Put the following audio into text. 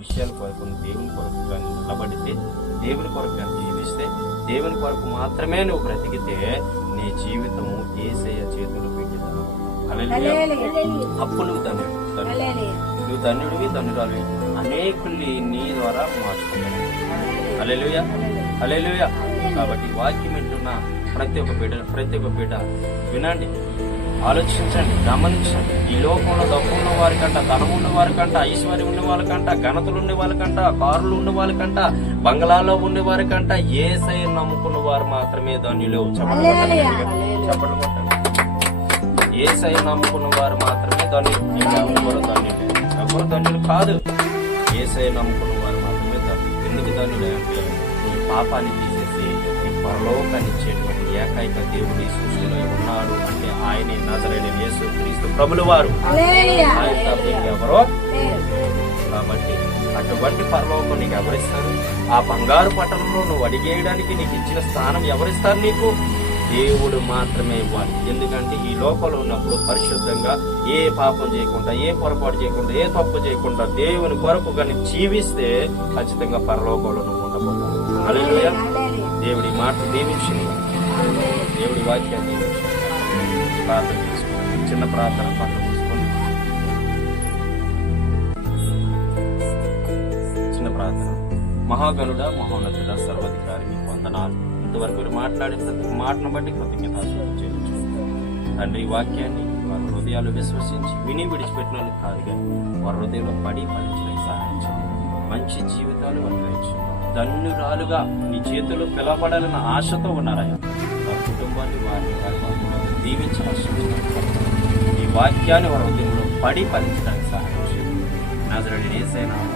విషయాల కొరకు దేవుని కొరకు కానీ నిలబడితే, దేవుని కొరకు కానీ జీవిస్తే, దేవుని కొరకు మాత్రమే నువ్వు బ్రతికితే నీ జీవితము యేసయ్య చేతులు పెట్టిదాను. అప్పుడు నువ్వు ధన్యుడివి, ధన్యురాలివి. అనేకుల్ని నీ ద్వారా మార్చుకుంటాను. హల్లెలూయా, హల్లెలూయా. కాబట్టి వాక్యం వింటున్న ప్రతి ఒక్క బిడ్డ వినండి, ఆలోచించండి, గమనించండి. ఈ లోకంలో డబ్బు ఉన్న వారికంట, ధనం ఉన్న వారికంట, ఐశ్వర్యం ఉన్న వాళ్ళకంట, ఘనతలు ఉండే వాళ్ళకంట, కారులు ఉండే వాళ్ళకంట, బంగ్లాలో ఉండే వారికంట యేసయ్యను నమ్ముకున్న వారు మాత్రమే ధన్యులు. చెప్పండి. యేసయ్యను నమ్ముకున్న వారు మాత్రమే ధన్యులు. ఎవరు ధన్యులు? ఎవరు ధన్యులు కాదు. యేసయ్యను నమ్ముకున్న వారు మాత్రమే ధన్యులు. ఎందుకు ధన్యులు అంటే నీ పాపాన్ని తీసేసి నీ పరలోకాన్ని ఇచ్చేటువంటి ఏకైక దేవుడు ఈ సృష్టిలో ఉన్నాడు అంటే ఆయనే నజరేయుడైన యేసుక్రీస్తు ప్రభుల వారు. ఆయన తప్ప ఎవరో. కాబట్టి అటువంటి పరలోకం నీకు ఎవరిస్తారు? ఆ బంగారు పట్టణంలో నువ్వు అడిగేయడానికి నీకు ఇచ్చిన స్థానం ఎవరిస్తారు? నీకు దేవుడు మాత్రమే ఇవ్వాలి. ఎందుకంటే ఈ లోకంలో ఉన్నప్పుడు పరిశుద్ధంగా ఏ పాపం చేయకుండా, ఏ పొరపాటు చేయకుండా, ఏ తప్పు చేయకుండా దేవుని కొరకు కానీ జీవిస్తే ఖచ్చితంగా పరలోకంలో నువ్వు ఉండబోతావు. హల్లెలూయా. దేవుడి మాట దీవించింది, దేవుడి వాక్యాన్ని దీవించింది. ప్రార్థన చేసుకోండి. చిన్న ప్రార్థన పక్కన తీసుకోండి. చిన్న ప్రార్థన. మహాగణుడ, మహోన్నతుడ, సర్వాధికారి నీకు వందనాలు. ఇంతవరకు మీరు మాట్లాడిన ప్రతి మాటను బట్టి కృతజ్ఞతాస్తుతులు చెల్లించుకుంటాం తండ్రి. ఈ వాక్యాన్ని వారి హృదయాలు విశ్వసించి విని విడిచిపెట్టిన వాళ్ళు కాదు, కానీ వారి హృదయంలో పడి ఫలించడానికి సహాయం చేయండి. మంచి జీవితాలు అనుగ్రహించండి. ధన్యురాలుగా నీ చేతులు పిలవబడాలన్న ఆశతో ఉన్నారయ్యా. వారి కుటుంబాన్ని వారిని దీవించి ఆశీర్వదించండి. ఈ వాక్యాన్ని వారి హృదయంలో పడి ఫలించడానికి సహాయం చేయండి. నజరేయుడైన యేసయ్య నామములో